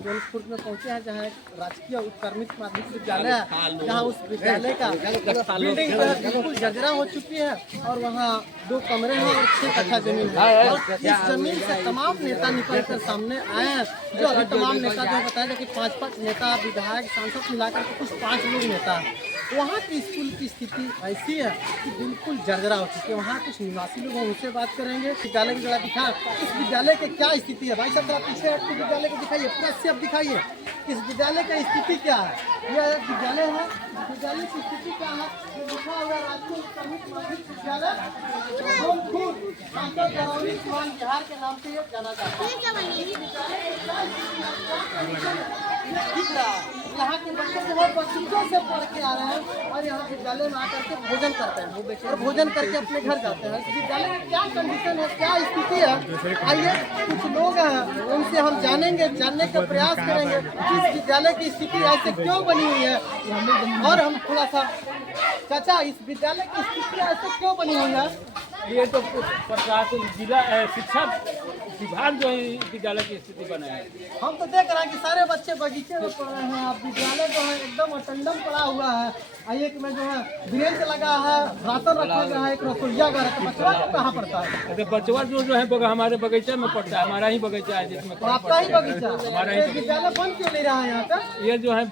जौनपुर में पहुंचे हैं, जहाँ एक राजकीय उत्क्रमित माध्यमिक विद्यालय है, जहाँ उस विद्यालय का बिल्डिंग जो है बिल्कुल जर्जरा हो चुकी है और वहाँ 2 कमरे हैं और 6 कट्ठा जमीन है। और इस जमीन से तमाम नेता निकल कर सामने आए हैं, जो अभी तमाम नेता जो बताया कि 5 नेता विधायक सांसद मिलाकर के कुछ 5 लोग नेता हैं। वहाँ की स्कूल की स्थिति ऐसी है कि बिल्कुल जर्जरा हो चुकी है। वहाँ कुछ निवासी लोग हैं, उनसे बात करेंगे। विद्यालय की जगह दिखा, इस विद्यालय की क्या स्थिति है? भाई साहब पीछे आपके विद्यालय को दिखाइए, पूरा से अब दिखाइए इस विद्यालय का स्थिति क्या है। यह एक विद्यालय है, विद्यालय की स्थिति क्या है? ये लिखा हुआ है राजकीय उत्क्रमित माध्यमिक विद्यालय जौनपुर सांसद दरौली सीवान बिहार के नाम से ये जाना जाता है। यहाँ के बच्चे जो है बच्चों से पढ़ के आ रहे हैं और यहाँ विद्यालय में आकर के भोजन करते हैं और भोजन करके अपने घर जाते हैं। इस विद्यालय में क्या कंडीशन है, क्या स्थिति है, आइए कुछ लोग हैं उनसे हम जानने का प्रयास करेंगे इस विद्यालय की स्थिति ऐसे क्यों बनी हुई है। और हम थोड़ा सा चाचा, इस विद्यालय की स्थिति ऐसे क्यों बनी हुई है? ये तो प्रशासन जिला शिक्षा विभाग जो है विद्यालय की स्थिति बनाया है। हम तो देख रहे हैं कि सारे बच्चे बगीचे में पढ़ रहे हैं। अब विद्यालय जो है एकदम अटंडम पड़ा हुआ है। एक में जो है बेंच लगा है, राशन रखा गया है, एक रसोईया घर है। तो बच्चा को कहाँ पड़ता है? अगर बच्चा जो है हमारे बगीचे में पड़ता है, हमारा ही बगीचा है जिसमें आपका ही बगीचा हमारा ही विद्यालय बन क्यों नहीं रहा है यहाँ का? ये जो है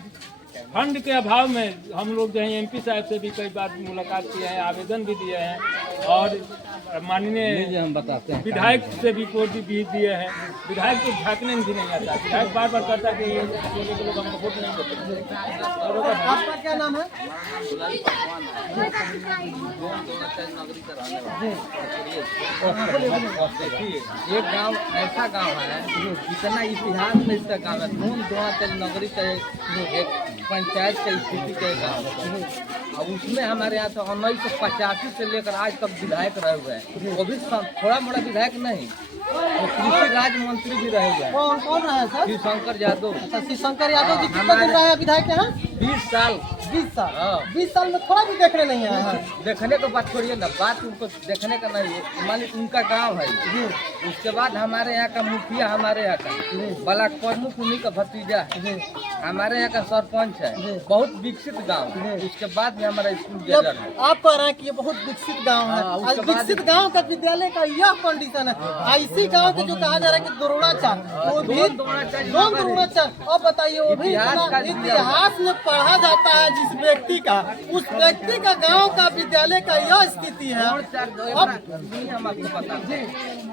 फंड के अभाव में हम लोग जो है एमपी साहब से भी कई बार मुलाकात किए हैं, आवेदन भी दिए हैं और माननीय हम बताते हैं विधायक से भी कोई भी दिए हैं। विधायक को झाँकने भी नहीं आता। विधायक बार बार कहता है कि ये लोग हमको वोट नहीं देते। आपका क्या नाम है? एक गांव ऐसा गांव है जितना इतिहास में इसका गांव है, दोनाचल नगरी का एक पंचायत का स्थिति का गाँव है। और उसमें हमारे यहाँ से 1985 से लेकर आज तक विधायक रहे हुए हैं। वो भी थोड़ा मोड़ा विधायक नहीं, वो कृषि राज्य मंत्री भी रहे हुए हैं। कौन रहा है सर? शिव शंकर यादव। अच्छा, शिव शंकर यादव जी कितना दिन रहा है विधायक यहाँ? 20 साल। 20 साल? हाँ। 20 साल में थोड़ा भी देखने नहीं आया है। देखने का बात छोड़िए ना, बात उनको देखने का नहीं है। मान लीजिए उनका गांव है, उसके बाद हमारे यहाँ का मुखिया, हमारे यहाँ का ब्लॉक प्रमुख उन्हीं का भतीजा है, हमारे यहाँ का सरपंच है। बहुत विकसित गांव है। उसके बाद में हमारा स्कूल जर्जर है। आप कह रहे हैं कि ये बहुत विकसित गांव है। आज विकसित गांव का विद्यालय का यह कंडीशन है। इसी गांव के जो कहा जा रहा है कि द्रोणाचार, वो भी द्रोणाचार। अब बताइए, वो भी इतिहास में पढ़ा जाता है जिस व्यक्ति का, उस व्यक्ति का गांव का विद्यालय का यह स्थिति है। अब हम आपको बता दें,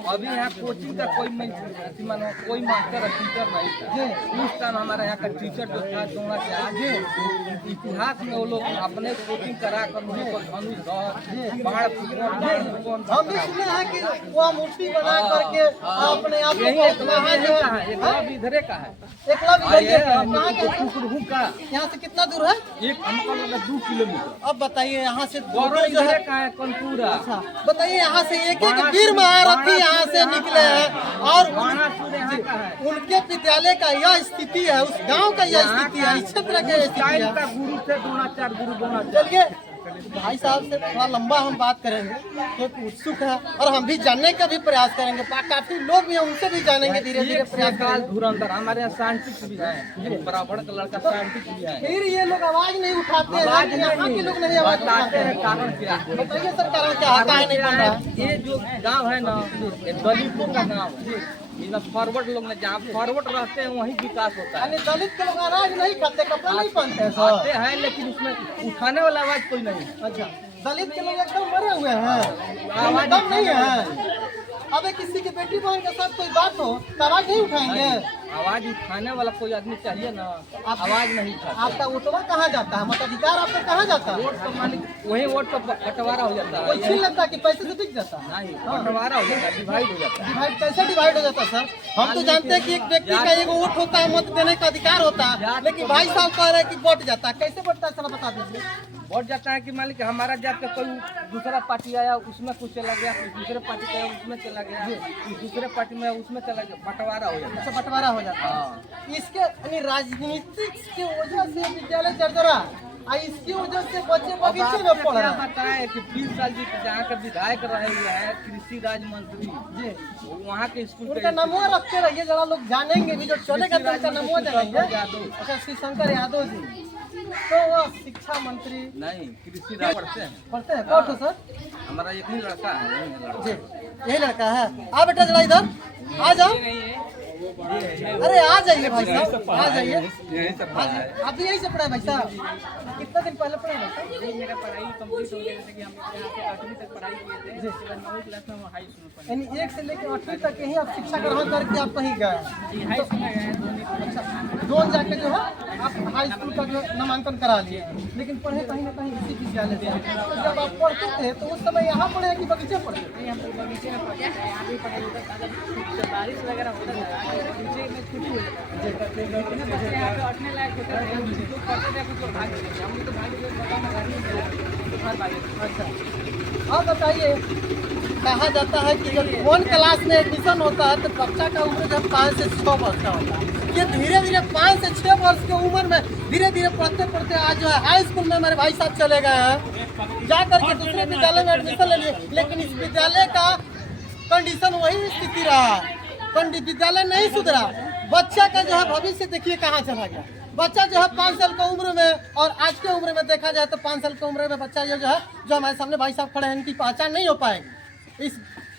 अभी यहाँ कोचिंग का कोई मास्टर और टीचर नहीं था। उस टाइम हमारे यहाँ का टीचर जो था द्रोणाचार्य, इतिहास में वो लोग अपने कोचिंग करा कर हम भी सुने हैं कि वो मूर्ति बना करके अपने आप इधरे का है। यहाँ से कितना दूर है? एक हमको लगा 2 किलोमीटर। अब बताइए यहाँ से इधरे का है कंपूरा। बताइए यहाँ से एक वीर महारथी यहाँ से निकले हैं और उनके विद्यालय का यह स्थिति है, उस गांव का यह स्थिति है, इस क्षेत्र का यह स्थिति है। गुरु से द्रोणाचार्य। चलिए भाई साहब से थोड़ा लंबा हम बात करेंगे क्योंकि उत्सुक है और हम भी जानने का भी प्रयास करेंगे। काफी लोग भी हैं, उनसे भी जानेंगे धीरे धीरे प्रयास। धुरंधर हमारे यहाँ साइंटिस्ट भी है, बराबर का लड़का साइंटिस्ट भी है। फिर ये लोग आवाज नहीं उठाते हैं, यहाँ के लोग नहीं आवाज उठाते हैं। कारण क्या? बताइए सर, कारण क्या है? काहे नहीं बन रहा है? ये जो गाँव है ना, ये दलितों का गाँव है। फॉरवर्ड लोग ने जहाँ फॉरवर्ड रहते हैं वहीं विकास होता है। दलित के लोग अनाज नहीं खाते, कपड़ा नहीं पहनते हैं, खाते हैं लेकिन उसमें उठाने वाला आवाज कोई नहीं। अच्छा, दलित के लोग एकदम मरे हुए हैं, आवाज दम नहीं है। अबे किसी की बेटी बहन के साथ कोई बात हो तो आवाज नहीं उठाएंगे? आवाज उठाने वाला कोई आदमी चाहिए ना, आवाज नहीं उठाता। आपका वोटवा कहाँ जाता है? मताधिकार आपका कहाँ जाता है? वोट तो मालिक वही वोट तो बंटवारा हो जाता है। कोई छीन लेता है कि पैसे से बिक जाता है? नहीं, बंटवारा हो जाता है, डिवाइड हो जाता है। डिवाइड कैसे डिवाइड हो जाता है सर? हम तो जानते हैं कि एक व्यक्ति का एक वोट होता है, मत देने का अधिकार होता है, लेकिन भाई साहब कह रहे हैं कि वोट जाता है। कैसे बढ़ता है सर, बता दीजिए। वोट जाता है कि मालिक हमारा जात का कोई दूसरा पार्टी आया, उसमें कुछ चला गया, दूसरे पार्टी का उसमें चला गया, दूसरे पार्टी में उसमें चला गया, बंटवारा हो जाता है। बंटवारा हो जाता है। इसके राजनीतिक की वजह से विद्यालय जर्जरा इसकी वजह से बच्चे बगीचे में पढ़ रहे हैं। बताए कि 20 साल जी जहाँ का विधायक रहे हुए हैं कृषि राज्य मंत्री जी, वहाँ के स्कूल उनका नामो रखते रहिए, जरा लोग जानेंगे भी, जो चलेगा तो उनका नामो जानेंगे। अच्छा, श्री शंकर यादव जी, तो वो शिक्षा मंत्री नहीं कृषि राज्य पढ़ते हैं। पढ़ते हैं कौन तो सर? हमारा एक ही लड़का है, वही है लड़का। जी, यही लड़का है। आ बेटा जरा इधर आ जाओ। अरे आ जाइए भाई साहब, आ जाइए। यही सब पढ़ा है। आप भी यही से पढ़े भाई साहब? कितना दिन पहले पढ़े भाई साहब? मेरा पढ़ाई कंप्लीट हो गया, जैसे कि हम यहाँ से 8वीं तक पढ़ाई किए थे, जी। उसके बाद 9वीं क्लास में हम हाई स्कूल पढ़े। यानी 1 से लेकर 8वीं तक यही आप शिक्षा ग्रहण करके आप कहीं गए? जी, हाई स्कूल में गए हैं, अच्छा, जोन जाके जो है आप हाई स्कूल का जो नामांकन करा लिए, लेकिन पढ़े कहीं ना कहीं इसी विद्यालय से। तो जब आप पढ़ते थे तो उस समय यहाँ पढ़े कि बगीचे पढ़े? नहीं, हम बगीचे में पढ़े हैं, यहाँ भी पढ़े होता था। जब बारिश वगैरह होता था बगीचे में छुट्टी हो जाती थी, जितने बच्चे यहाँ पे अटने लायक होते थे, हम जो पढ़ते थे कुछ लोग भाग गए थे, हम लोग तो भाग गए, बताओ ना घर ही मिला तो घर भागे थे। अच्छा, और बताइए, कहा जाता है कि जब 1 क्लास में एडमिशन होता है तो बच्चा का उम्र जब 5 से 6 वर्ष का होता है। ये धीरे धीरे 5 से 6 वर्ष की उम्र में धीरे धीरे पढ़ते पढ़ते आज जो है हाई स्कूल में हमारे भाई साहब चले गए हैं, जा करके दूसरे विद्यालय में एडमिशन ले लिए। लेकिन इस विद्यालय का कंडीशन वही स्थिति रहा, विद्यालय नहीं सुधरा। बच्चा का जो है भविष्य देखिए कहाँ चला गया। बच्चा जो है 5 साल का उम्र में, और आज के उम्र में देखा जाए तो 5 साल की उम्र में बच्चा ये जो है, जो हमारे सामने भाई साहब खड़े हैं, इनकी पहचान नहीं हो पाएगी। इस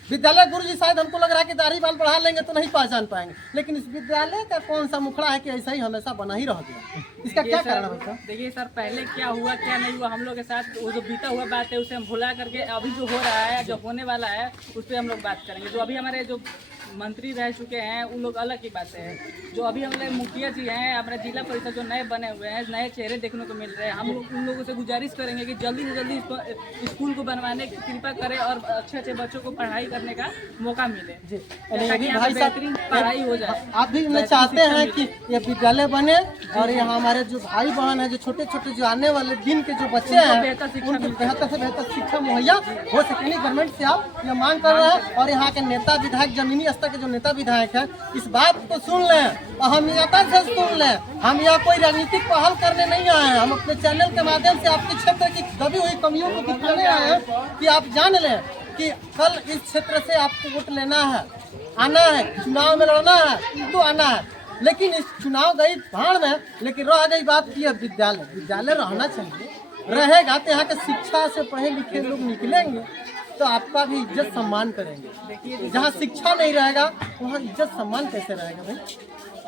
विद्यालय गुरुजी शायद हमको लग रहा है कि दाढ़ी बाल बढ़ा लेंगे तो नहीं पहचान पाएंगे, लेकिन इस विद्यालय का कौन सा मुखड़ा है कि ऐसा ही हमेशा बना ही रह गया? इसका क्या कारण है भाई? देखिए सर, पहले क्या हुआ क्या नहीं हुआ हम लोग के साथ, वो जो बीता हुआ बात है उसे हम भुला करके अभी जो हो रहा है, जो होने वाला है, उस पर हम लोग बात करेंगे। जो अभी हमारे जो मंत्री रह चुके हैं उन लोग अलग की बातें हैं। जो अभी हमारे मुखिया जी हैं, हमारे जिला परिषद जो नए बने हुए हैं, नए चेहरे देखने को मिल रहे हैं। हम लोग उन लोगों से गुजारिश करेंगे कि जल्दी से जल्दी स्कूल को बनवाने की कृपा करें और अच्छे अच्छे बच्चों को पढ़ाई करने का मौका मिले, जी, ताकि यहाँ पे बेहतरीन पढ़ाई हो जाए। आप भी चाहते हैं कि ये विद्यालय बने और यहाँ हमारे जो भाई बहन है, जो छोटे छोटे जो आने वाले दिन के जो बच्चे हैं, उनको बेहतर से बेहतर शिक्षा मुहैया हो सके। गवर्नमेंट से आप ये मांग कर रहे हैं, और यहाँ के नेता विधायक, जमीनी स्तर के जो नेता विधायक हैं, इस बात को सुन लें और अहमियता से सुन लें। हम यहाँ कोई राजनीतिक पहल करने नहीं आए हैं, हम अपने चैनल के माध्यम से आपके क्षेत्र की दबी हुई कमियों को दिखाने आए हैं कि आप जान लें कि कल इस क्षेत्र से आपको वोट लेना है, आना है, चुनाव में लड़ना है तो आना है। लेकिन इस चुनाव गई भाड़ में, लेकिन रह गई बात की विद्यालय रहना चाहिए। रहेगा तो यहाँ के शिक्षा से पढ़े लिखे लोग निकलेंगे तो आपका भी इज्जत सम्मान करेंगे। जहाँ शिक्षा नहीं रहेगा वहाँ इज्जत सम्मान कैसे रहेगा भाई?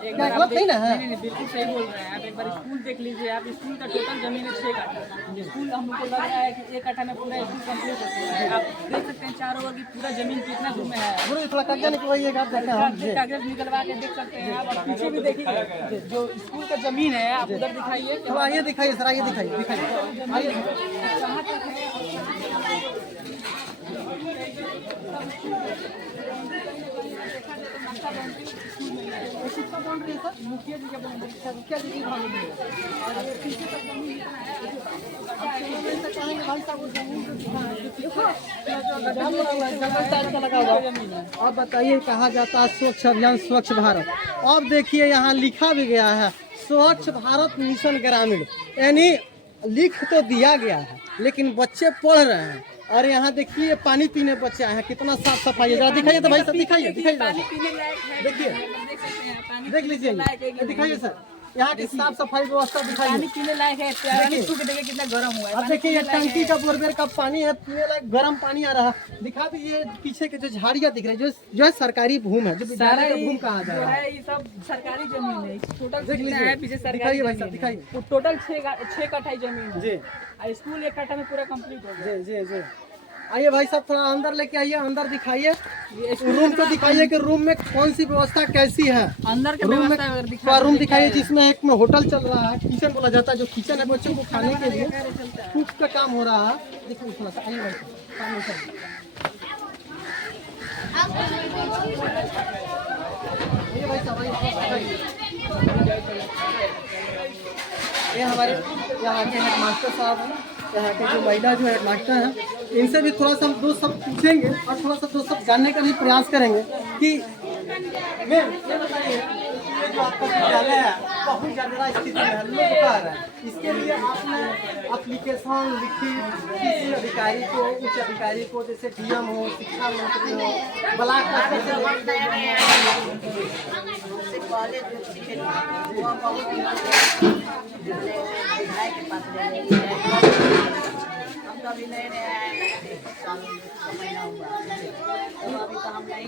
क्या गलत नहीं ना है? नहीं, बिल्कुल सही बोल रहे हैं आप। एक बार स्कूल देख लीजिए आप, स्कूल का टोटल जमीन है 6 कट्ठा। स्कूल हमको लग रहा है कि 1 कट्ठा में पूरा स्कूल कंप्लीट हो चुका है। आप देख सकते हैं चारों ओर की पूरा जमीन कितना दूर में है। गुरु थोड़ा कागज निकलवाइएगा, देखें हम जी। कागज निकलवा के देख सकते हैं आप। पीछे भी देखिए जो स्कूल का जमीन है, आप उधर दिखाइए, थोड़ा ये दिखाइए सर, आइए दिखाइए आइए। कहाँ तक है। शिक्षा बाउंड्री है सर, मुखिया जी का बाउंड्री, मुखिया जी की बाउंड्री है। और ये पीछे तक जमीन कितना है? भाई साहब वो जमीन का लगा हुआ। अब बताइए, कहा जाता है स्वच्छ अभियान स्वच्छ भारत। अब देखिए यहाँ लिखा भी गया है स्वच्छ भारत मिशन ग्रामीण, यानी लिख तो दिया गया है लेकिन बच्चे पढ़ रहे हैं। और यहाँ देखिए पानी पीने बच्चे आए हैं, कितना साफ सफाई है। जरा दिखाइए तो भाई साहब, दिखाइए देखिए, देख लीजिए, दिखाइए सर यहाँ की साफ सफाई व्यवस्था दिखाइए। पानी पीने लायक है, देखिए कितना गर्म हुआ है। अब देखिए ये टंकी का बोरवेल का पानी है, पीने लायक गर्म पानी आ रहा है। दिखा भी ये पीछे के जो झाड़ियाँ दिख रही है, जो है सरकारी भूमि है, जो विद्यालय का भूमि कहा जा रहा है, ये सब सरकारी जमीन है। टोटल देख लीजिए, पीछे सरकारी दिखाइए भाई साहब, दिखाइए। टोटल 6 कट्ठा जमीन है जी और स्कूल 1 कट्ठा में पूरा कंप्लीट हो गया। जी जी जी। आइए भाई साहब थोड़ा अंदर लेके आइए, अंदर दिखाइए, रूम को दिखाइए कि रूम में कौन सी व्यवस्था कैसी है। अंदर के रूम में व्यवस्था अगर थोड़ा रूम दिखाइए जिसमें एक में होटल चल रहा है, किचन बोला जाता है, जो किचन है बच्चों को खाने के लिए कुक का काम हो रहा है। देखिए थोड़ा सा आइए भाई साहब, आइए भाई साहब, ये हमारे यहाँ के हेड मास्टर साहब हैं, यहाँ के जो महिला जो हेड मास्टर हैं, इनसे भी थोड़ा सा हम दो शब्द पूछेंगे और थोड़ा सा दो शब्द जानने का भी प्रयास करेंगे कि मैम ये बताइए, ये जो आपका विद्यालय है बहुत ज्यादा स्थिति में है, लोग कह रहे हैं। इसके लिए आपने एप्लीकेशन लिखी किसी अधिकारी को, उच्च अधिकारी को, जैसे डीएम हो, शिक्षा मंत्री हो, ब्लॉक अभी नए नए आए हैं, साल का महीना हुआ तो अभी तो हम नहीं।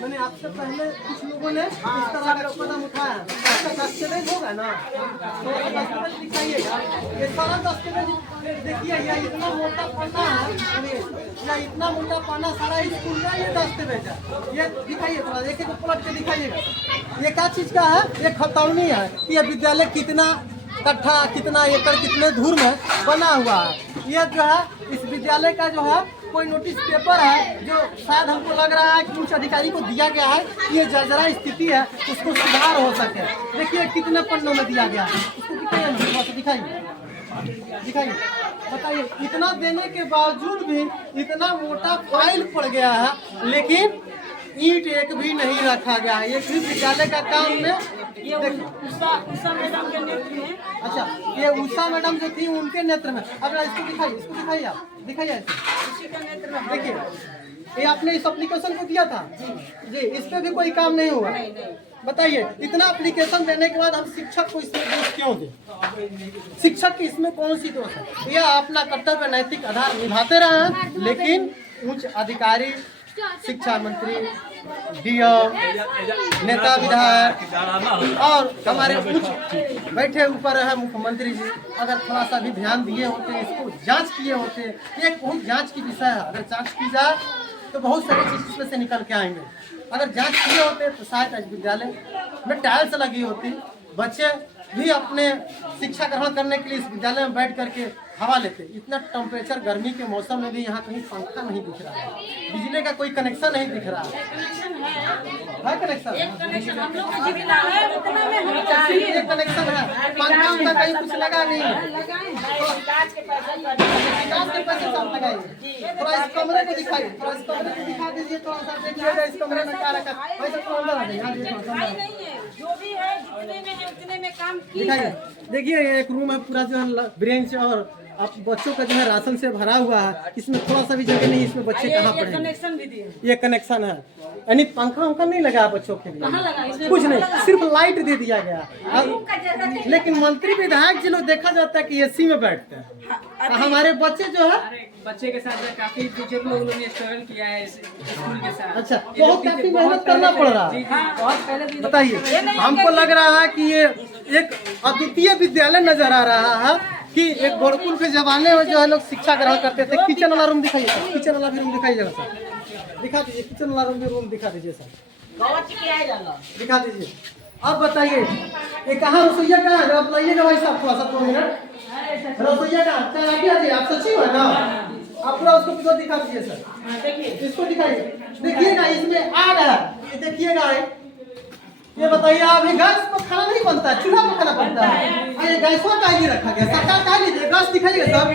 मैंने आपसे पहले कुछ लोगों ने इस तरह का कदम उठाया, आपका दस्तावेज होगा ना, तो दस्तावेज दिखाइएगा। ये सारा दस्तावेज देखिए, ये इतना मोटा पन्ना है, या इतना मोटा पन्ना सारा स्कूल का ये दस्तावेज है। ये दिखाइए थोड़ा, एक एक पलट के दिखाइएगा। ये क्या चीज़ का है? ये खतौनी है कि ये विद्यालय कितना कट्ठा, कितना एकड़, कितने धूर में बना हुआ है। ये जो है इस विद्यालय का जो है कोई नोटिस पेपर है जो शायद हमको लग रहा है कि उच्च अधिकारी को दिया गया है कि ये जर्जरा स्थिति है, उसको सुधार हो सके। देखिए कितने पन्नों में दिया गया है, उसको दिखाइए ना, थोड़ा सा दिखाइए, दिखाइए, बताइए। इतना देने के बावजूद भी इतना मोटा फाइल पड़ गया है, लेकिन ईंट एक भी नहीं रखा गया है। ये भी विद्यालय का काम में उषा मैडम के नेतृत्व में। अच्छा, ये उषा मैडम जो थी उनके नेतृत्व में। अब इसको दिखाइए, इसको दिखाइए, आप दिखाइए उसी का नेतृत्व में। देखिए, ये आपने इस एप्लीकेशन को दिया था जी, इस पे भी कोई काम नहीं हुआ। बताइए, इतना एप्लीकेशन देने के बाद हम शिक्षक को इसमें दोष क्यों दें? शिक्षक की इसमें कौन सी दोष है? यह अपना कर्तव्य नैतिक आधार निभाते रहे हैं, लेकिन उच्च अधिकारी, शिक्षा मंत्री, डीएम, नेता, विधायक और हमारे कुछ बैठे ऊपर है मुख्यमंत्री जी, अगर थोड़ा सा भी ध्यान दिए होते, इसको जांच किए होते। ये एक बहुत जांच की विषय है, अगर जांच की जाए तो बहुत सारी चीज़ इसमें से निकल के आएंगे। अगर जांच किए होते तो शायद आज विद्यालय में टाइल्स लगी होती, बच्चे भी अपने शिक्षा ग्रहण करने के लिए इस विद्यालय में बैठ करके हवा लेते। इतना टेम्परेचर गर्मी के मौसम में भी यहाँ कहीं पंखा नहीं दिख रहा है, बिजली का कोई कनेक्शन नहीं दिख रहा है। कनेक्शन है, हम लोग का जिला है उतना में हम एक कनेक्शन है, पंखा उनका कहीं कुछ लगा नहीं है। विकास के पैसे विकास के पैसे सब लगाइए। थोड़ा इस कमरे को दिखाइए, थोड़ा इस कमरे को दिखा दीजिए, थोड़ा सा देखिएगा इस कमरे में क्या रखा है। वैसे थोड़ा अंदर आ जाइए, यहाँ देखो, अंदर आ जाइए। नहीं है, जो भी है जितने में है उतने में काम की दिखाइए। देखिए, ये एक रूम है पूरा जो है ब्रेंच और आप बच्चों का जो है राशन से भरा हुआ है, इसमें थोड़ा सा भी जगह नहीं, इसमें बच्चे कहाँ पढ़ेंगे? कनेक्शन भी दिए। ये कनेक्शन है, यानी पंखा उंखा नहीं लगा बच्चों के लिए, कुछ नहीं, सिर्फ लाइट दे दिया गया। लेकिन मंत्री विधायक जी लोग देखा जाता है कि एसी में बैठते हैं, हमारे बच्चे जो है बच्चे के साथ काफी टीचर लोग ने स्ट्रगल किया है इस स्कूल के साथ। अच्छा, बहुत काफी मेहनत करना पड़ रहा है। बहुत पहले भी बताइए, हमको लग रहा है कि ये एक अद्वितीय विद्यालय नजर आ रहा है कि एक गुरुकुल के जमाने में जो है लोग शिक्षा ग्रहण करते थे। किचन वाला रूम दिखाइए, किचन वाला भी रूम दिखाइएगा सर, दिखा दीजिए, किचन वाला रूम भी दिखा दीजिए सर, दिखा दीजिए। अब बताइए, ये कहाँ रसोईया कहाँ है? आप लाइएगा भाई साहब, थोड़ा सा 2 मिनट। रसोईया कहाँ? चाहे आगे आ जाइए, आप सचिव है ना, आप पूरा उसको दिखा दीजिए सर, इसको दिखाइए। देखिएगा इसमें आग है, ये देखिएगा। ये बताइए, अभी गैस पर खाना नहीं बनता है, चूल्हा पर खाना बनता है। ये गैस पर काहे रखा गया? सरकार काहे नहीं? गैस दिखाइए सब।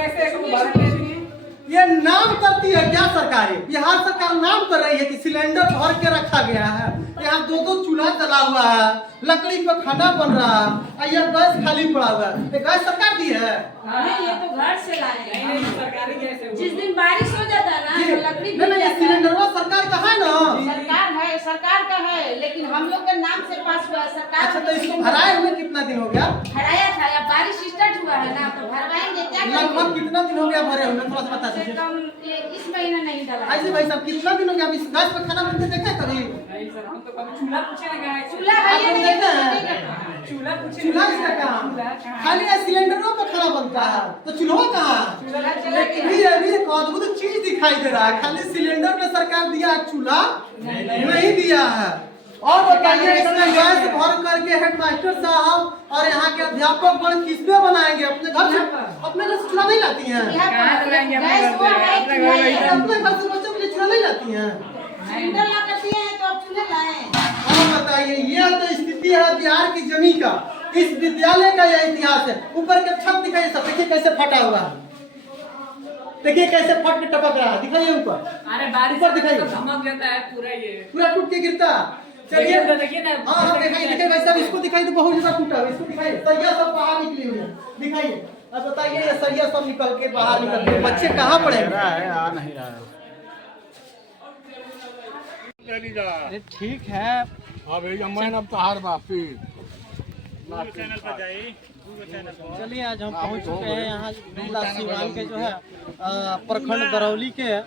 ये नाम करती है क्या सरकार? बिहार सरकार नाम कर रही है कि सिलेंडर भर के रखा गया है, यहाँ 2-2 चूल्हा जला हुआ है, लकड़ी पर खाना बन रहा है, यह गैस खाली पड़ा हुआ है। ये गैस सरकार दी है? नहीं, ये तो घर से लाए हैं। जिस दिन बारिश हो जाता है ना तो लकड़ी नहीं, ये सिलेंडर सरकार का है ना? सरकार का है, लेकिन हम लोग के नाम से पास हुआ है सरकार। अच्छा, तो इसको भराए हुए कितना दिन हो गया? भराया था, या बारिश स्टार्ट हुआ है ना तो भरवाएंगे। क्या लगभग कितना दिन हो गया भरे हुए? थोड़ा सा बता दीजिए। इस महीने नहीं डाला। ऐसे भाई साहब, कितना दिन हो गया? अब इस गैस पर खाना बनते देखा कभी? नहीं सर, हम तो कभी चूल्हा पूछे ना गए। चूल्हा है आप लोग देखते हैं? चूल्हा पूछे चूल्हा इसका काम, खाली सिलेंडरों पर खाना बनता है, तो चूल्हा कहाँ? लेकिन ये एक अद्भुत चीज दिखाई दे रहा है, खाली सिलेंडर में सरकार दिया है, चूल्हा नहीं दिया है। और बताइए, इसमें गैस भर करके हेडमास्टर साहब और यहाँ के अध्यापक गण किस पे बनाएंगे? अपने घर से चूल्हा नहीं लाती हैं? अपने घर से बच्चों के लिए चूल्हा नहीं लाती हैं? सिलेंडर ला करती है तो अब चूल्हे लाएं। और बताइए, यह तो स्थिति है बिहार की जमीन का, इस विद्यालय का यह इतिहास है। ऊपर के छत दिखाइए सब, देखिए कैसे फटा हुआ है, देखिए कैसे फट के टपक रहा है, दिखाइए ऊपर। अरे बारिश ऊपर दिखाइए, तो धमक जाता है पूरा, ये पूरा टूट के गिरता। चलिए देखिए ना, हाँ दिखाइए दिखाइए भाई साहब, इसको दिखाइए तो बहुत ज्यादा टूटा है, इसको दिखाइए, सरिया सब बाहर निकली हुई है, दिखाइए। अब बताइए ये सरिया सब निकल के बाहर निकल के बच्चे कहाँ पड़ेंगे? आ नहीं रहा अरे ठीक है, अब जमन अब तहार बापी चलिए आज हम पहुंच चुके हैं यहाँ जिला सीवान के जो है प्रखंड दरौली के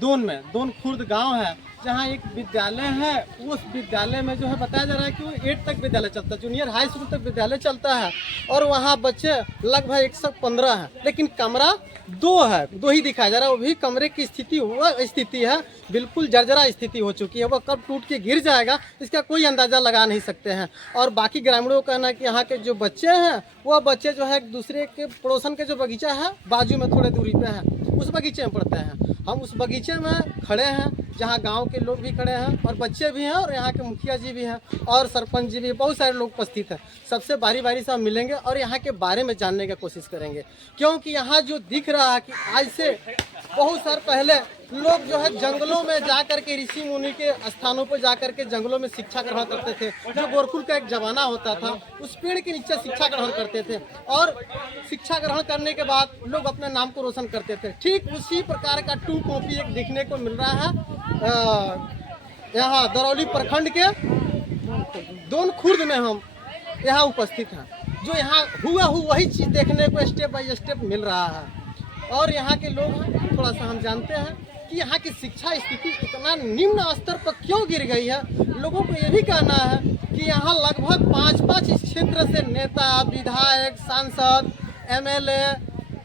दोन खुर्द गांव है, जहाँ एक विद्यालय है। उस विद्यालय में जो है बताया जा रहा है कि वो 8 तक विद्यालय चलता है, जूनियर हाई स्कूल तक विद्यालय चलता है, और वहाँ बच्चे लगभग 115 हैं, लेकिन कमरा 2 है, 2 ही दिखाया जा रहा है। वो भी कमरे की स्थिति है बिल्कुल जर्जरा स्थिति हो चुकी है, वह कब टूट के गिर जाएगा इसका कोई अंदाज़ा लगा नहीं सकते हैं। और बाकी ग्रामीणों का कहना है कि यहाँ के जो बच्चे हैं वह बच्चे जो है एक दूसरे के पड़ोसन के जो बगीचा है बाजू में थोड़े दूरी पे है, उस बगीचे में पढ़ते हैं। हम उस बगीचे में खड़े हैं जहाँ गांव के लोग भी खड़े हैं और बच्चे भी हैं, और यहाँ के मुखिया जी भी हैं और सरपंच जी भी, बहुत सारे लोग उपस्थित हैं। सबसे बारी बारी से हम मिलेंगे और यहाँ के बारे में जानने की कोशिश करेंगे, क्योंकि यहाँ जो दिख रहा है कि आज से बहुत साल पहले लोग जो है जंगलों में जा करके ऋषि मुनि के स्थानों पर जा करके जंगलों में शिक्षा ग्रहण करते थे। जो गुरुकुल का एक जमाना होता था, उस पेड़ के नीचे शिक्षा ग्रहण करते थे, और शिक्षा ग्रहण करने के बाद लोग अपने नाम को रोशन करते थे। ठीक उसी प्रकार का 2 कॉपी एक देखने को मिल रहा है यहाँ दरौली प्रखंड के दोन खुर्द में हम यहाँ उपस्थित हैं। जो यहाँ हुआ वही चीज़ देखने को स्टेप बाय स्टेप मिल रहा है। और यहाँ के लोग थोड़ा सा हम जानते हैं कि यहाँ की शिक्षा स्थिति इतना निम्न स्तर पर क्यों गिर गई है। लोगों को ये भी कहना है कि यहाँ लगभग 5 इस क्षेत्र से नेता, विधायक, सांसद, MLA,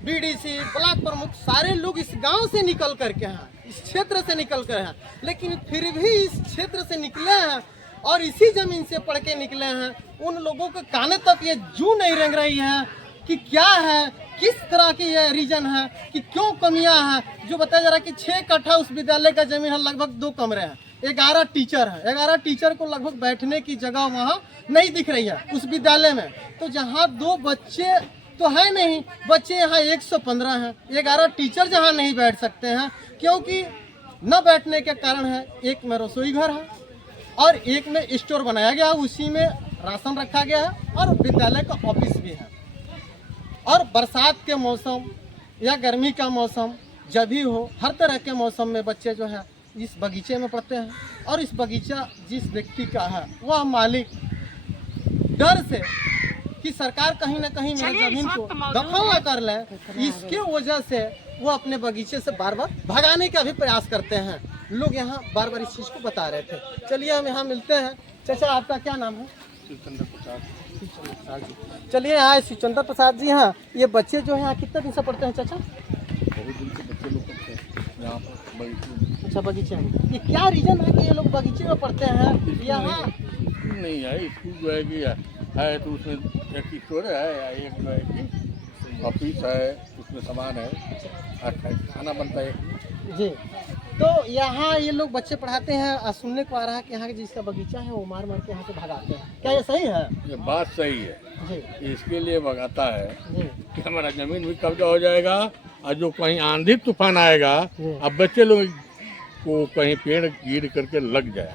BDC, ब्लॉक प्रमुख सारे लोग इस गांव से निकल करके हैं, इस क्षेत्र से निकल कर हैं, लेकिन फिर भी इस क्षेत्र से निकले हैं और इसी जमीन से पढ़ के निकले हैं। उन लोगों के काने तक ये जू नहीं रेंग रही है कि क्या है, किस तरह की ये रीजन है कि क्यों कमियां हैं। जो बताया जा रहा है कि 6 कट्ठा उस विद्यालय का जमीन है, लगभग 2 कमरे हैं, 11 टीचर हैं, 11 टीचर को लगभग बैठने की जगह वहाँ नहीं दिख रही है उस विद्यालय में। तो जहाँ 2 बच्चे तो है नहीं, बच्चे यहाँ 115 हैं, 11 टीचर जहाँ नहीं बैठ सकते हैं, क्योंकि न बैठने के कारण है एक में रसोई घर है और एक में स्टोर बनाया गया है, उसी में राशन रखा गया है और विद्यालय का ऑफिस भी है। और बरसात के मौसम या गर्मी का मौसम जब भी हो, हर तरह के मौसम में बच्चे जो है इस बगीचे में पढ़ते हैं। और इस बगीचा जिस व्यक्ति का है वह मालिक डर से कि सरकार कहीं ना कहीं मेरी जमीन को दखल न कर ले, इसके वजह से वो अपने बगीचे से बार बार भगाने का भी प्रयास करते हैं। लोग यहाँ बार बार इस चीज़ को बता रहे थे। चलिए हम यहाँ मिलते हैं। चाचा आपका क्या नाम है? शिवचंद्र प्रसाद जी। चलिए यहाँ शिवचंद्र प्रसाद जी। हाँ, ये बच्चे जो है यहाँ कितने दिन से पढ़ते हैं चाचा? बहुत दिन से बच्चे लोग पढ़ते हैं यहाँ पर बगीचे। अच्छा, बगीचे में। ये क्या रीजन है कि ये लोग बगीचे में पढ़ते हैं? यहाँ नहीं है स्कूल जो है कि है तो उसमें एक स्टोर है या एक जो है कि ऑफिस है, उसमें सामान है, अच्छा खाना बनता है जी। तो यहाँ ये लोग बच्चे पढ़ाते हैं और सुनने को आ रहा है कि यहाँ के जिसका बगीचा है वो मार मार के यहाँ से भगाते हैं। क्या ये सही है? ये बात सही है जी। इसके लिए भगाता है जी कि हमारा जमीन भी कब्जा हो जाएगा और जो कहीं आंधी तूफान आएगा, जी। अब बच्चे लोग को कहीं पेड़ गिर करके लग जाए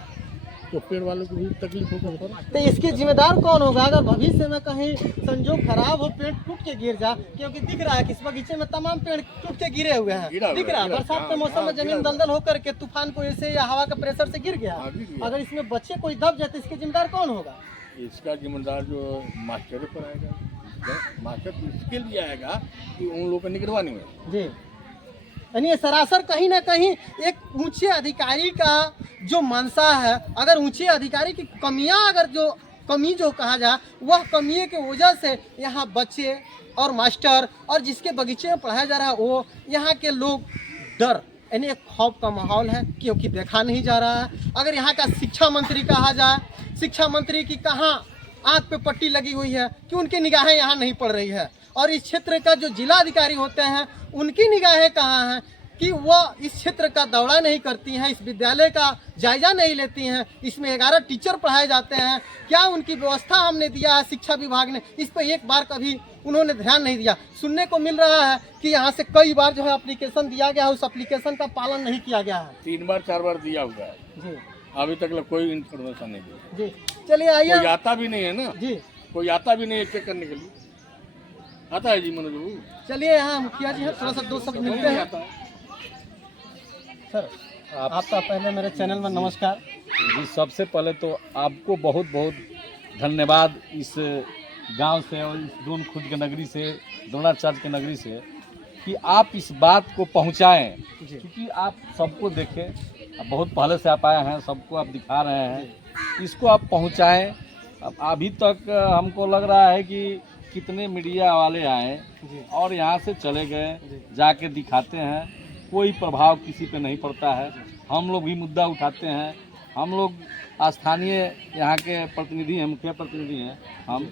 तो पेड़ वालों को भी तकलीफ होगा। तो इसके जिम्मेदार कौन होगा अगर भविष्य में कहीं संजोग खराब हो, पेड़ टूट के गिर जा? क्योंकि दिख रहा है कि इस बगीचे में तमाम पेड़ टूट के गिरे हुए हैं, दिख रहा है। बरसात के मौसम में जमीन दलदल होकर के तूफान को ऐसे या हवा के प्रेशर से गिर गया। अगर इसमें बच्चे कोई दब जाते इसके जिम्मेदार कौन होगा? इसका जिम्मेदार जो मास्टर पर आएगा, मास्टर इसके लिए आएगा कि उन लोगों को निगरानी में। जी, यानी सरासर कहीं ना कहीं एक ऊंचे अधिकारी का जो मंशा है, अगर ऊंचे अधिकारी की कमियां, अगर जो कमी जो कहा जाए वह कमी के वजह से यहाँ बच्चे और मास्टर और जिसके बगीचे में पढ़ाया जा रहा है वो यहाँ के लोग डर, यानी एक खौफ का माहौल है, क्योंकि देखा नहीं जा रहा है। अगर यहाँ का शिक्षा मंत्री कहा जाए, शिक्षा मंत्री की कहाँ आँख पे पट्टी लगी हुई है कि उनकी निगाहें यहाँ नहीं पड़ रही है। और इस क्षेत्र का जो जिला अधिकारी होते हैं उनकी निगाहें कहाँ हैं कि वह इस क्षेत्र का दौरा नहीं करती हैं, इस विद्यालय का जायजा नहीं लेती हैं। इसमें 11 टीचर पढ़ाए जाते हैं, क्या उनकी व्यवस्था हमने दिया है शिक्षा विभाग ने, इस पर एक बार कभी उन्होंने ध्यान नहीं दिया। सुनने को मिल रहा है कि यहाँ से कई बार जो है एप्लीकेशन दिया गया है, उस एप्लीकेशन का पालन नहीं किया गया है। 3 बार 4 बार दिया हुआ है जी। अभी तक कोई इन्फॉर्मेशन नहीं है। जी चलिए कोई आइए आता भी नहीं है ना, जी। कोई आता भी नहीं है चेक करने के लिए। आता है जी मनोज बाबू? चलिए यहाँ मुखिया जी हैं, थोड़ा सा दो शब्द मिलते हैं। आता है। सर आपका पहले मेरे चैनल में नमस्कार। जी, सबसे पहले तो आपको बहुत बहुत धन्यवाद इस गांव से और इस दोन खुद के नगरी से, द्रोणाचार्य के नगरी से, कि आप इस बात को पहुंचाएं, क्योंकि आप सबको देखें, अब बहुत पहले से आप आए हैं, सबको आप दिखा रहे हैं, इसको आप पहुंचाएं। अब अभी तक हमको लग रहा है कि कितने मीडिया वाले आए और यहाँ से चले गए, जाके दिखाते हैं, कोई प्रभाव किसी पे नहीं पड़ता है। हम लोग भी मुद्दा उठाते हैं, हम लोग स्थानीय यहाँ के प्रतिनिधि हैं, मुखिया प्रतिनिधि हैं हम,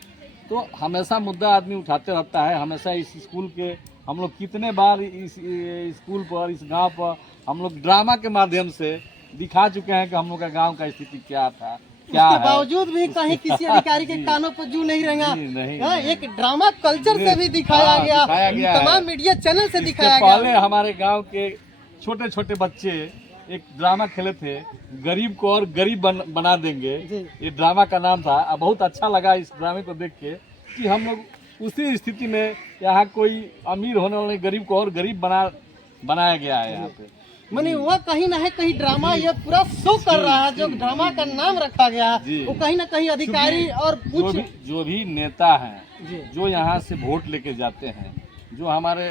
तो हमेशा मुद्दा आदमी उठाते रहता है। हमेशा इस स्कूल के हम लोग कितने बार इस स्कूल पर, इस गांव पर हम लोग ड्रामा के माध्यम से दिखा चुके हैं कि हम लोग का गांव का स्थिति क्या था, क्या उसके है। बावजूद भी कहीं किसी अधिकारी के कानों पर जू नहीं रहेगा। नहीं, हाँ, एक ड्रामा कल्चर से भी दिखाया गया, गया तमाम है। मीडिया चैनल से इसके दिखाया पहले गया। हमारे गांव के छोटे छोटे बच्चे एक ड्रामा खेले थे, गरीब को और गरीब बना देंगे, ये ड्रामा का नाम था। अब बहुत अच्छा लगा इस ड्रामे को देख के कि हम लोग उसी स्थिति में, यहाँ कोई अमीर होने वाले गरीब को और गरीब बनाया गया है यहाँ पे। मानी वह कहीं ना है कहीं ड्रामा ये पूरा शो कर रहा है, जो ड्रामा का नाम रखा गया जी। है वो कहीं ना कहीं अधिकारी और जो भी नेता हैं, जो यहाँ से वोट लेके जाते हैं, जो हमारे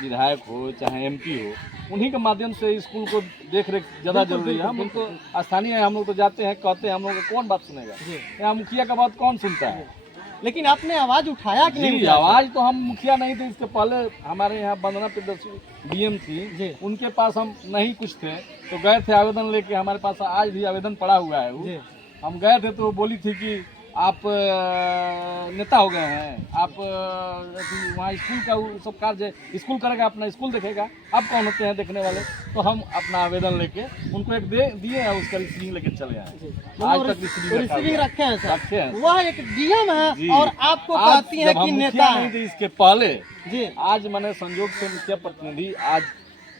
विधायक हो चाहे एमपी हो, उन्हीं के माध्यम से स्कूल को देख रेख ज़्यादा जरूरी है। हम लोग तो स्थानीय हैं, हम लोग तो जाते हैं, कहते हैं, हम लोग को कौन बात सुनेगा, यहाँ मुखिया का बात कौन सुनता है। लेकिन आपने आवाज उठाया कि नहीं? जी, आवाज तो हम मुखिया नहीं थे, इसके पहले हमारे यहाँ वंदना प्रियदर्शी डीएम थी, उनके पास हम नहीं कुछ थे, तो गए थे आवेदन लेके। हमारे पास आज भी आवेदन पड़ा हुआ है वो। हम गए थे तो वो बोली थी कि आप नेता हो गए हैं, आप वहाँ स्कूल का वो सब कार्य स्कूल करेगा, अपना स्कूल देखेगा, आप कौन होते हैं देखने वाले। तो हम अपना आवेदन लेके उनको एक दिए हैं, उसका रिसीविंग लेके चले आए। आज तक रिसीविंग रखे हैं सर। रखे हैं। वह एक डीएम जी। है और आपको कहती है कि नेता नहीं है। थे इसके पहले जी आज मैंने संयोग से मुखिया प्रतिनिधि आज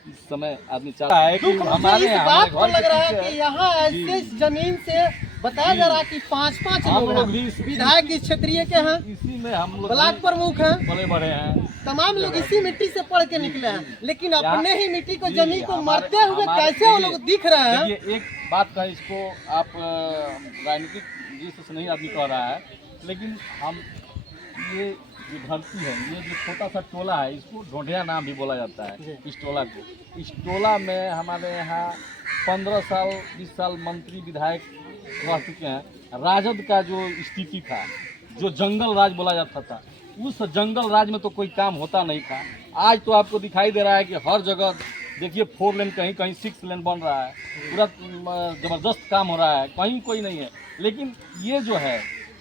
इस समय आदमी चाहता है कि दुख मुझे हमारे इस बात को घर लग के रहा है पीछे- कि यहाँ ऐसे जमीन से बताया जा रहा है कि 5-5 हम लोग लोग हैं। भी इस- विधायक इस क्षेत्रीय के हैं, इसी में हम लोग ब्लॉक प्रमुख हैं, बड़े बड़े हैं। तमाम लोग इसी मिट्टी से पढ़ के निकले हैं, लेकिन अपने ही मिट्टी को जी, जमीन को हमारे- मरते हुए हमारे- कैसे वो देखिए- लोग दिख रहे हैं। देखिए, एक बात का इसको आप राजनीतिक दृष्टि से नहीं आदमी कह रहा है, लेकिन हम ये जो धरती है, ये जो छोटा सा टोला है, इसको ढोंढिया नाम भी बोला जाता है इस टोला को। इस टोला में हमारे यहाँ 15 साल 20 साल मंत्री विधायक रह चुके हैं। राजद का जो स्थिति था, जो जंगल राज बोला जाता था, उस जंगल राज में तो कोई काम होता नहीं था। आज तो आपको दिखाई दे रहा है कि हर जगह देखिए 4 लेन, कहीं कहीं 6 लेन बन रहा है, पूरा ज़बरदस्त काम हो रहा है, कहीं कोई नहीं है। लेकिन ये जो है,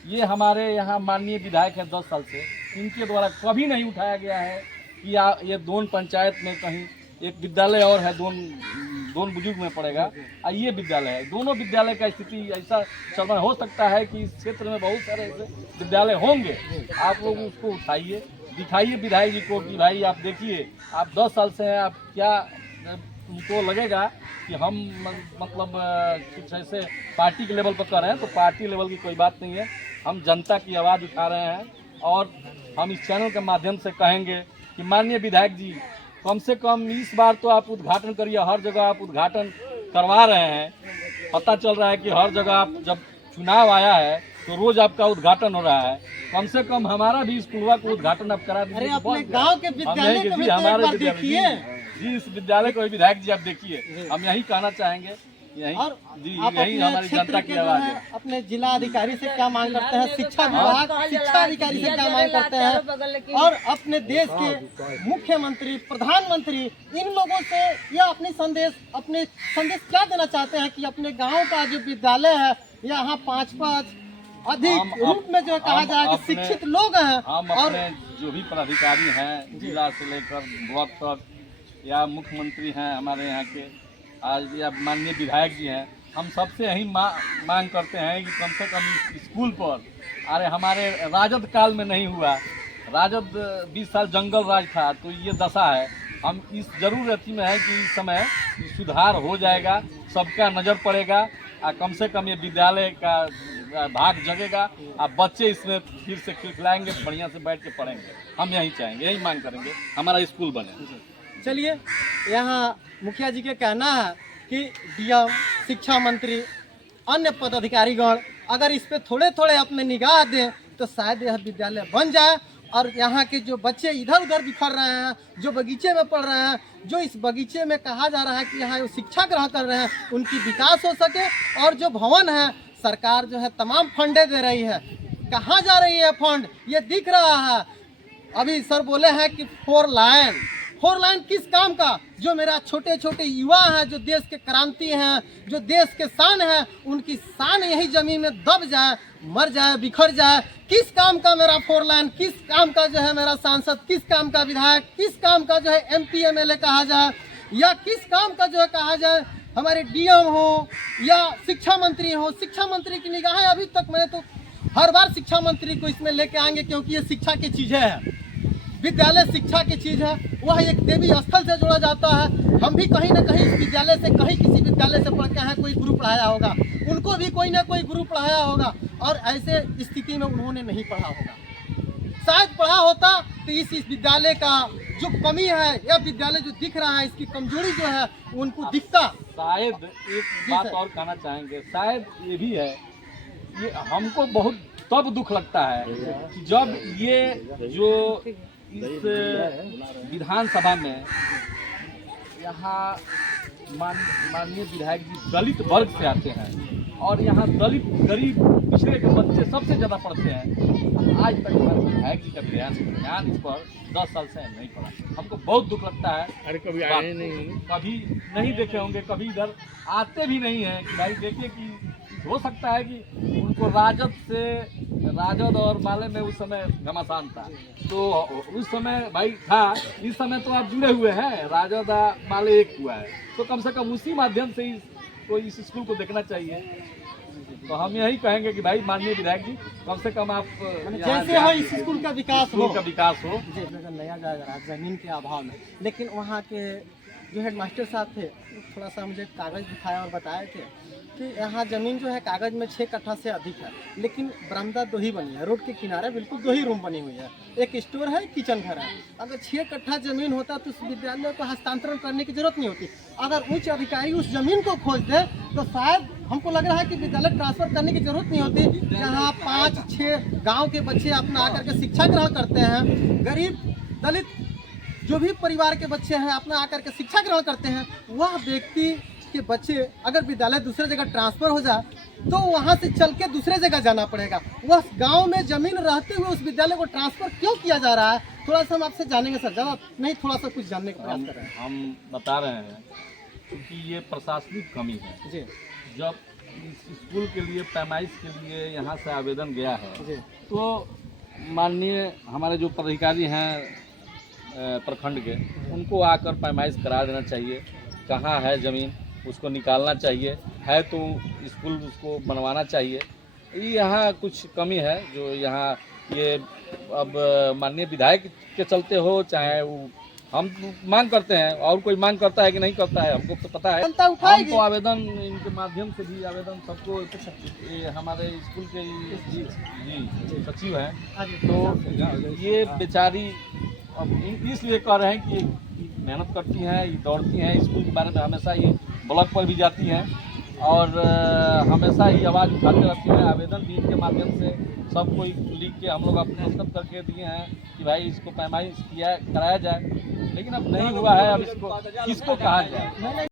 ये हमारे यहाँ माननीय विधायक हैं 10 साल से, इनके द्वारा कभी नहीं उठाया गया है कि ये दोन पंचायत में कहीं एक विद्यालय और है, दोन बुजुर्ग में पड़ेगा, और ये विद्यालय है। दोनों विद्यालय का स्थिति ऐसा चल रहा हो सकता है कि इस क्षेत्र में बहुत सारे ऐसे विद्यालय होंगे। आप लोग उसको उठाइए, दिखाइए विधायक जी को कि भाई आप देखिए, आप 10 साल से हैं, आप क्या उनको लगेगा कि हम मतलब कुछ ऐसे पार्टी के लेवल पर कर रहे हैं, तो पार्टी लेवल की कोई बात नहीं है। हम जनता की आवाज़ उठा रहे हैं और हम इस चैनल के माध्यम से कहेंगे कि माननीय विधायक जी, कम से कम इस बार तो आप उद्घाटन करिए। हर जगह आप उद्घाटन करवा रहे हैं, पता चल रहा है कि हर जगह आप, जब चुनाव आया है तो रोज आपका उद्घाटन हो रहा है। कम से कम हमारा भी स्कूल को उद्घाटन आप करा दीजिए। अरे अपने गांव के विद्यालय को भी तो एक बार देखिए जी, इस विद्यालय को भी विधायक जी आप देखिए। हम यही कहना चाहेंगे, यही और जी, आप यही अपने हमारी क्षेत्र जनता के की जो आवाज़ है है। अपने जिला अधिकारी से क्या मांग करते हैं, शिक्षा विभाग शिक्षा अधिकारी से क्या मांग करते हैं, और अपने देश के मुख्यमंत्री प्रधानमंत्री इन लोगों से यह अपने संदेश क्या देना चाहते हैं कि अपने गांव का जो विद्यालय है यहाँ 5-5 अधिक रूप में जो कहा जाए कि शिक्षित लोग हैं, हम और अपने जो भी पदाधिकारी हैं जिला से लेकर ब्लॉक तक, या मुख्यमंत्री हैं हमारे यहाँ के, आज या माननीय विधायक जी हैं, हम सबसे यही मांग करते हैं कि कम से कम इस स्कूल पर, अरे हमारे राजद काल में नहीं हुआ, राजद 20 साल जंगल राज था तो ये दशा है, हम इस जरूर अथी में है कि इस समय सुधार हो जाएगा, सबका नज़र पड़ेगा और कम से कम ये विद्यालय का भाग जगेगा और बच्चे इसमें फिर से खिलाएंगे, बढ़िया से बैठ के पढ़ेंगे। हम यही चाहेंगे, यही मांग करेंगे, हमारा स्कूल बने। चलिए, यहाँ मुखिया जी के कहना है कि डीएम, शिक्षा मंत्री, अन्य पदाधिकारीगण अगर इस पे थोड़े थोड़े अपने निगाह दें तो शायद यह विद्यालय बन जाए और यहाँ के जो बच्चे इधर उधर बिखर रहे हैं, जो बगीचे में पढ़ रहे हैं, जो इस बगीचे में कहा जा रहा है कि यहाँ शिक्षा ग्रहण कर रहे हैं, उनकी विकास हो सके। और जो भवन है, सरकार जो है तमाम फंडे दे रही है, कहाँ जा रही है फंड, ये दिख रहा है। अभी सर बोले हैं कि 4 लाइन किस काम का? जो मेरा छोटे छोटे युवा हैं, जो देश के क्रांति हैं, जो देश के शान हैं, उनकी शान यही जमीन में दब जाए, मर जाए, बिखर जाए। किस काम का मेरा 4 लाइन, किस काम का जो है मेरा सांसद, किस काम का विधायक, किस काम का जो है MP MLA कहा जाए, या किस काम का जो है कहा जाए हमारे डीएम हो या शिक्षा मंत्री हो। शिक्षा मंत्री की निगाहें अभी तक, मैंने तो हर बार शिक्षा मंत्री को इसमें लेके आएंगे क्योंकि ये शिक्षा की चीज़ें हैं। विद्यालय शिक्षा की चीज़ है, वह एक देवी स्थल से जोड़ा जाता है। हम भी कहीं ना कहीं इस विद्यालय से, कहीं किसी विद्यालय से पढ़ के हैं, कोई गुरु पढ़ाया होगा, उनको भी कोई ना कोई गुरु पढ़ाया होगा और ऐसे स्थिति में उन्होंने नहीं पढ़ा होगा। शायद पढ़ा होता तो इस विद्यालय का जो कमी है या विद्यालय जो दिख रहा है, इसकी कमजोरी जो है उनको दिखता। शायद एक बात और कहना चाहेंगे, शायद ये भी है, ये हमको बहुत तब दुख लगता है कि जब ये जो इस विधानसभा में यहाँ माननीय विधायक जी दलित वर्ग से आते हैं और यहाँ दलित गरीब पिछड़े के बच्चे सबसे ज़्यादा पढ़ते हैं। आज तक हमारे विधायक जी का ध्यान इस पर 10 साल से नहीं पड़ा। हमको बहुत दुख लगता है। अरे कभी आए नहीं होंगे, कभी नहीं देखे होंगे, कभी इधर आते भी नहीं हैं कि भाई देखिए कि हो सकता है कि उनको राजद और माले में उस समय घमासान था, तो उस समय भाई था। इस समय तो आप जुड़े हुए हैं, राजद माले एक हुआ है, तो कम से कम उसी माध्यम से कोई इस स्कूल को देखना चाहिए। तो हम यही कहेंगे कि भाई माननीय विधायक जी, कम से कम आप जैसे हो इस स्कूल का विकास हो। जी, अगर नया जाएगा जमीन के अभाव में, लेकिन वहाँ के जो हेडमास्टर साहब थे, थोड़ा सा मुझे कागज़ दिखाया और बताए थे कि यहाँ ज़मीन जो है कागज़ में 6 कट्ठा से अधिक है, लेकिन बरामदा 2 ही बनी है, रोड के किनारे बिल्कुल 2 ही रूम बनी हुई है, एक स्टोर है, किचन घर है। अगर 6 कट्ठा ज़मीन होता तो उस विद्यालय को हस्तांतरण करने की जरूरत नहीं होती। अगर उच्च अधिकारी उस ज़मीन को खोज दे तो शायद हमको लग रहा है कि विद्यालय ट्रांसफ़र करने की जरूरत नहीं होती। जहाँ 5-6 गाँव के बच्चे अपना आकर के शिक्षा ग्रहण करते हैं, गरीब दलित जो भी परिवार के बच्चे हैं अपना आकर के शिक्षा ग्रहण करते हैं, वह व्यक्ति के बच्चे अगर विद्यालय दूसरे जगह ट्रांसफ़र हो जाए तो वहाँ से चल के दूसरे जगह जाना पड़ेगा। वह गांव में ज़मीन रहते हुए उस विद्यालय को ट्रांसफ़र क्यों किया जा रहा है, थोड़ा सा हम आपसे जानेंगे सर। ज़्यादा नहीं, थोड़ा सा कुछ जानने का प्रयास कर रहे हैं। हम बता रहे हैं क्योंकि ये प्रशासनिक कमी है जी। जब इस स्कूल के लिए पैमाइश के लिए यहाँ से आवेदन गया है तो माननीय हमारे जो पदाधिकारी हैं प्रखंड के, उनको आकर पैमाइश करा देना चाहिए। कहाँ है ज़मीन उसको निकालना चाहिए, है तो स्कूल उसको बनवाना चाहिए। यहाँ कुछ कमी है जो यहाँ ये अब माननीय विधायक के चलते हो, चाहे वो हम मांग करते हैं और कोई मांग करता है कि नहीं करता है हमको तो पता है। हम तो आवेदन इनके माध्यम से भी आवेदन सबको, हमारे स्कूल के जी सचिव हैं, तो ये बेचारी अब इसलिए कह रहे हैं कि मेहनत करती हैं, ये दौड़ती हैं, स्कूल के बारे में हमेशा ही ब्लॉक पर भी जाती हैं और हमेशा ही आवाज़ उठाते रहती हैं। आवेदन भी इनके माध्यम से सब कोई लिख के हम लोग अपने हस्तक करके दिए हैं कि भाई इसको पैमाइश कराया जाए, लेकिन अब नहीं हुआ है। अब इसको किसको कहा जाए।